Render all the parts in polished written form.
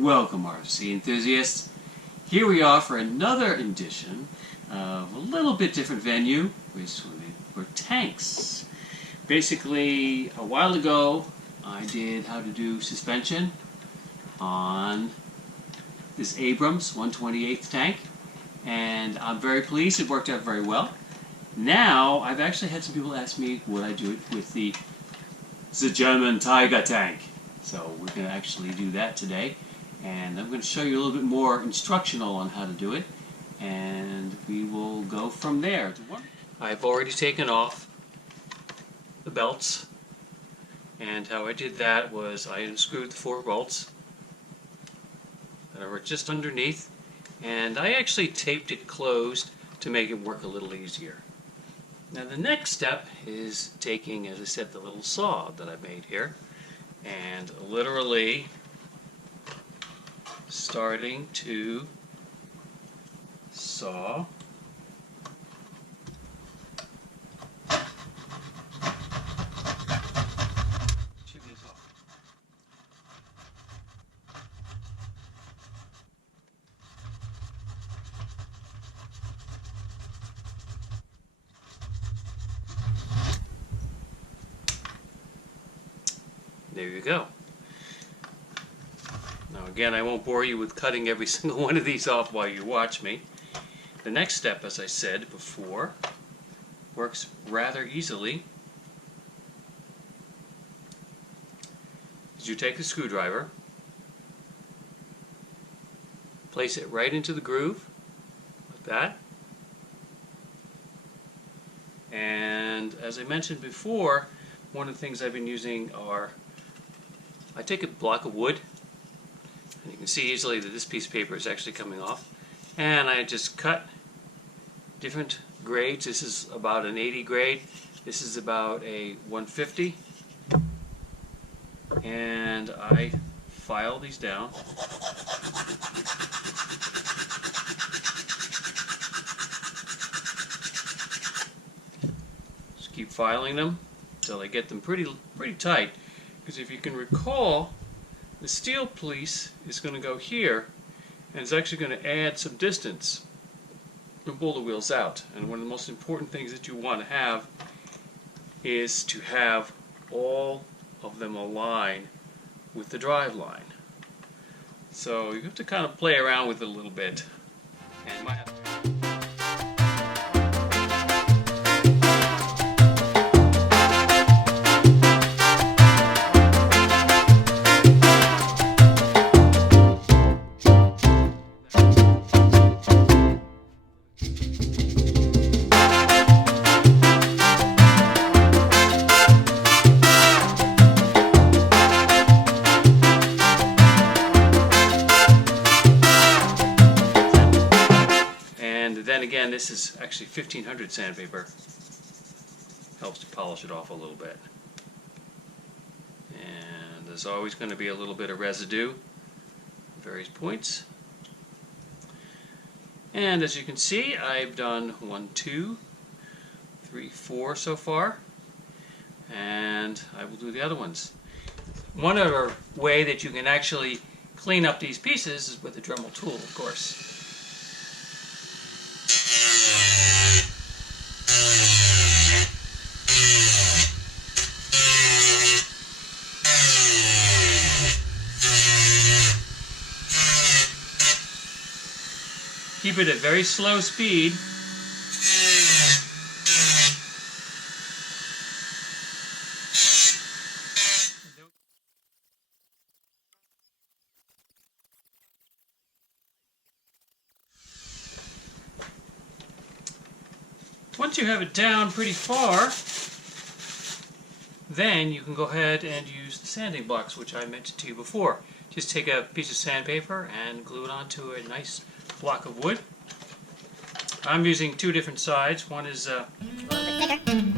Welcome, RC enthusiasts. Here we are for another edition of a little bit different venue for tanks. Basically, a while ago, I did how to do suspension on this Abrams 128th tank, and I'm very pleased. It worked out very well. Now, I've actually had some people ask me would I do it with the German TIGER tank. So we're going to actually do that today, and I'm going to show you a little bit more instructional on how to do it, and we will go from there. I've already taken off the belts, and how I did that was I unscrewed the 4 bolts that were just underneath, and I actually taped it closed to make it work a little easier. Now the next step is taking, as I said, the little saw that I made here, and literally starting to saw this off. There you go. Now again, I won't bore you with cutting every single one of these off while you watch me. The next step, as I said before, works rather easily. Is you take a screwdriver, place it right into the groove, like that. And as I mentioned before, one of the things I've been using are, I take a block of wood, and you can see easily that this piece of paper is actually coming off, and I just cut different grades. This is about an 80 grade, this is about a 150, and I file these down. Just keep filing them until I get them pretty tight. Because if you can recall, the steel piece is going to go here, and it's actually going to add some distance and pull the wheels out. And one of the most important things that you want to have is to have all of them align with the drive line. So you have to kind of play around with it a little bit. And you might have to again, this is actually 1500 sandpaper. Helps to polish it off a little bit. And there's always going to be a little bit of residue at various points. And as you can see, I've done 1, 2, 3, 4 so far. And I will do the other ones. One other way that you can actually clean up these pieces is with a Dremel tool, of course. Keep it at very slow speed. Once you have it down pretty far, then you can go ahead and use the sanding blocks, which I mentioned to you before. Just take a piece of sandpaper and glue it onto a nice block of wood. I'm using 2 different sides. One is a little bit thicker.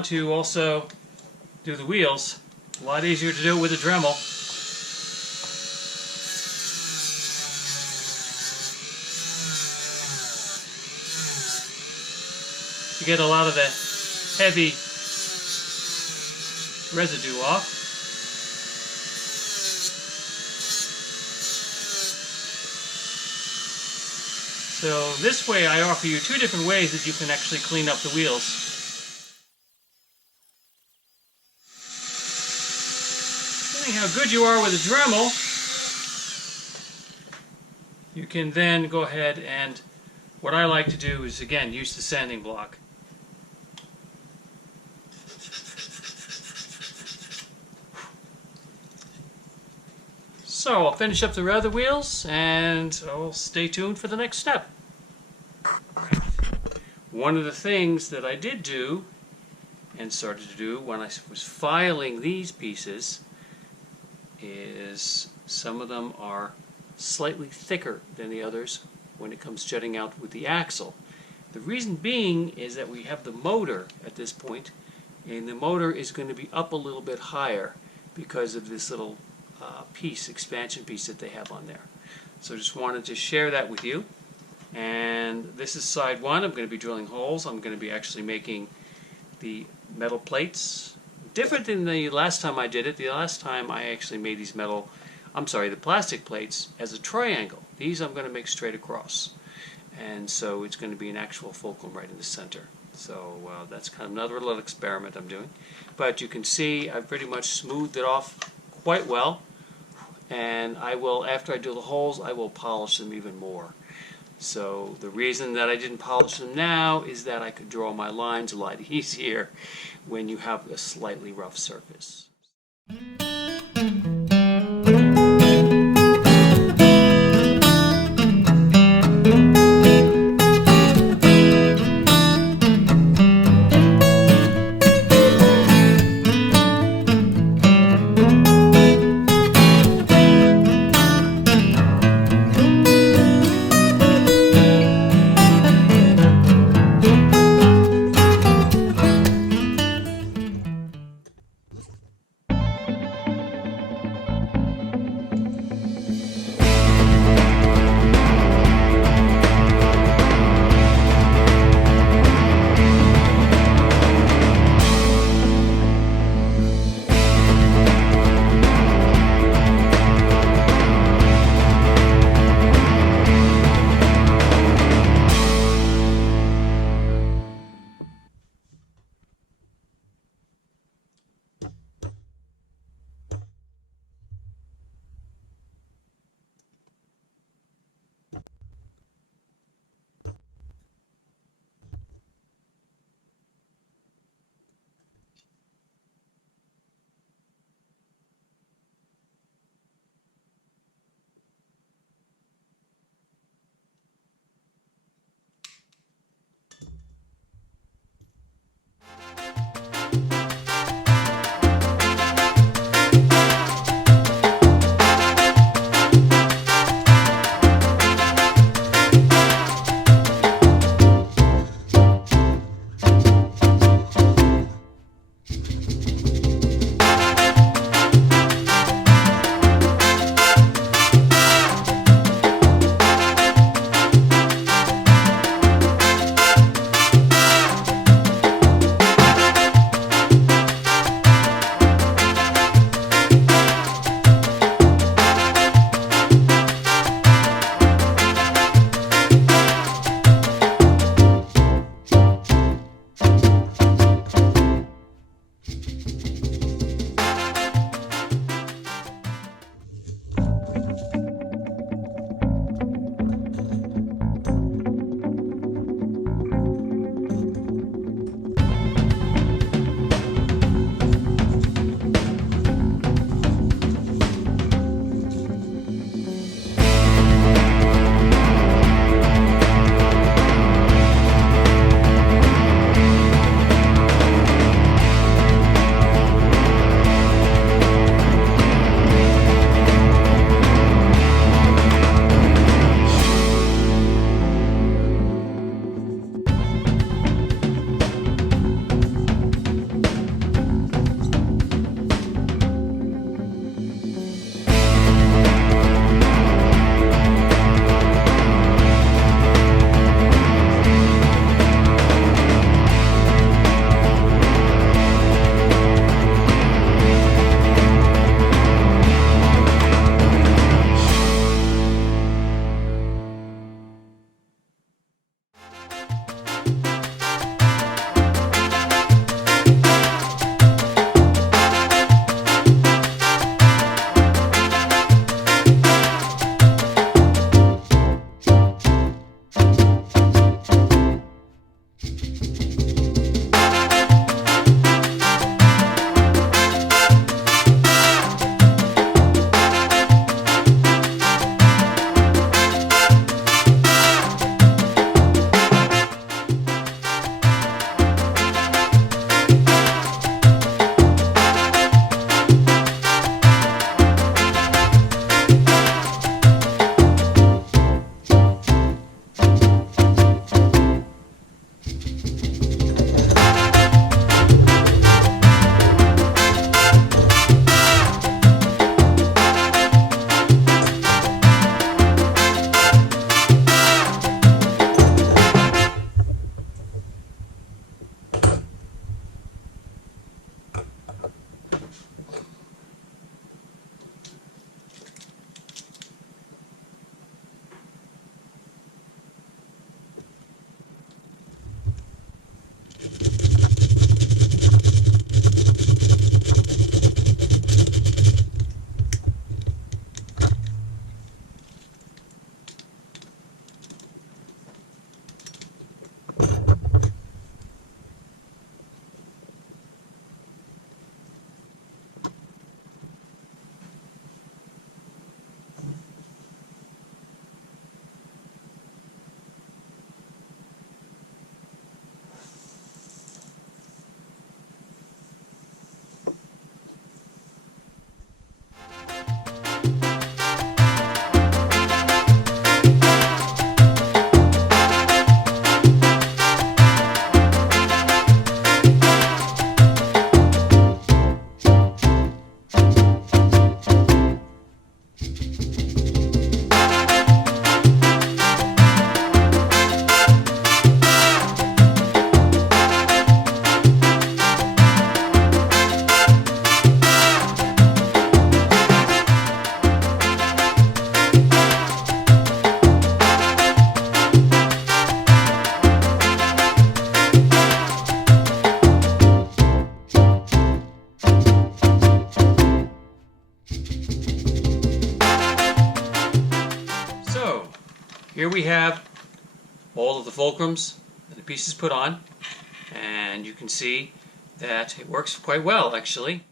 want to also do the wheels, a lot easier to do it with a Dremel. You get a lot of the heavy residue off. So this way I offer you two different ways that you can actually clean up the wheels. Depending how good you are with a Dremel, you can then go ahead and, what I like to do is again use the sanding block. So I'll finish up the other wheels and I'll stay tuned for the next step. One of the things that I did do and started to do when I was filing these pieces is some of them are slightly thicker than the others when it comes jutting out with the axle. The reason being is that we have the motor at this point, and the motor is going to be up a little bit higher because of this little expansion piece that they have on there. So just wanted to share that with you. And this is side one. I'm going to be drilling holes. I'm going to be actually making the metal plates. Different than the last time I did it. The last time I actually made these the plastic plates as a triangle. These I'm going to make straight across. And so it's going to be an actual fulcrum right in the center. So that's kind of another little experiment I'm doing. But you can see I've pretty much smoothed it off quite well. And I will, after I do the holes, I will polish them even more. So the reason that I didn't polish them now is that I could draw my lines a lot easier when you have a slightly rough surface. here we have all of the fulcrums and the pieces put on, and you can see that it works quite well actually.